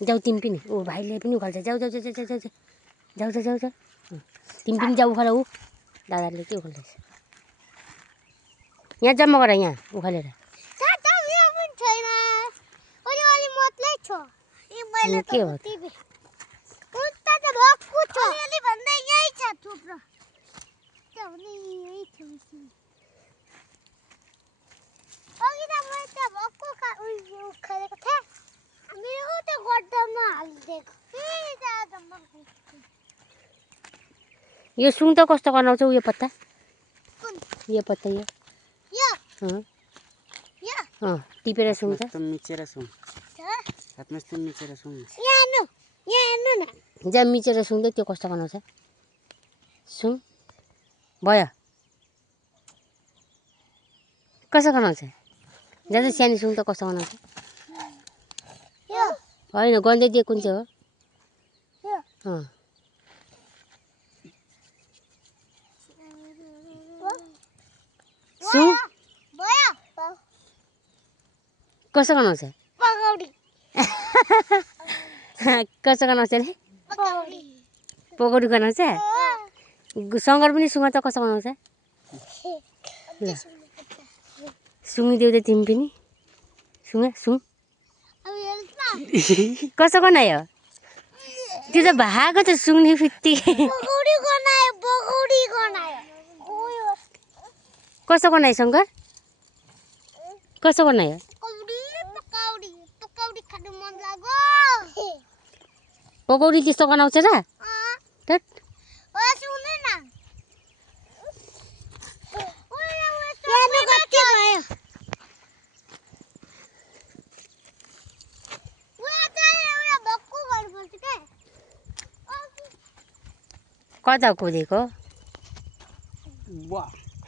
जाऊ तिमी पनि ऊ भाइले पनि उखाल्छ जाऊ जाऊ जाऊ जाऊ जाऊ जाऊ जाऊ जाऊ जाऊ तिमी पनि जाऊ उखाल ऊ दादाले के उखाल्दैछ यहाँ जम्मा गर यहाँ उखालेर के हो यो सुङ त कस्तो गनाउँछ यो पत्ता यो पत्ता यो टिपेर सुङ त मिचेर सुङ हातमा यस्तो मिचेर सुङ जा मिचेर सुङ त त्यो कस्तो गनाउँछ सुङ भयो कसो गनाउँछ जा सानो सुङ त कस्तो गनाउँछ होइन गन्दै दिए कुन चाहिँ हो सुङ कसो गनाउँछ कसो गनाउँछ अरे पकौडी गनाउँछ सङ्गर पनि सुँग त कसो गनाउँछ ल सुँगिदेऊ त तिमी पनि सुँग सुङ कसो गनायो त्यो त भागो त सुँग्ने बित्तिकै कसो गनायो शङ्कर कसो गनायो पकौडी त्यस्तो गनाउँछ र कता कुदेको वाह